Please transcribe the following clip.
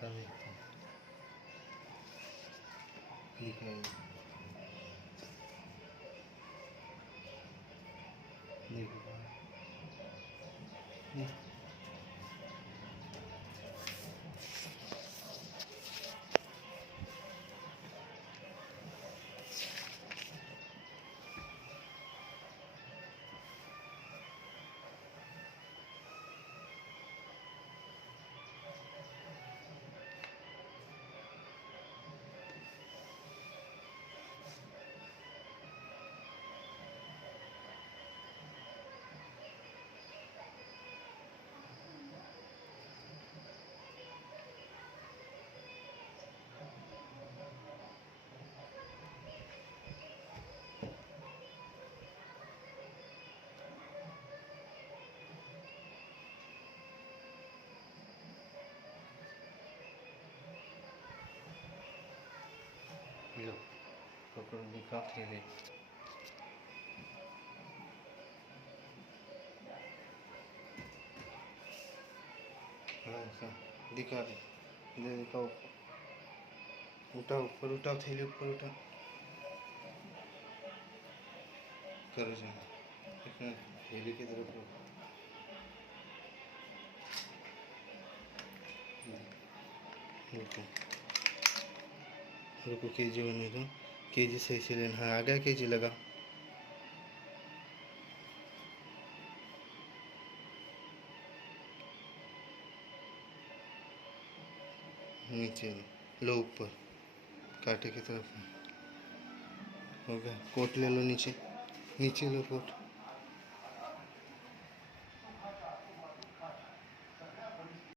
सब एकदम दिखाई देखो लो पकड़ो दिखा खेले दिखा दे दिखाओ उठाओ ऊपर उठाओ थैली ऊपर उठाओ करो जाना थैली की तरफ रुको रुको केजी बने दो केजी सही से लेना हाँ आ गया केजी लगा नीचे लो ऊपर कांटे की तरफ हो गया कोट ले लो नीचे नीचे लो कोट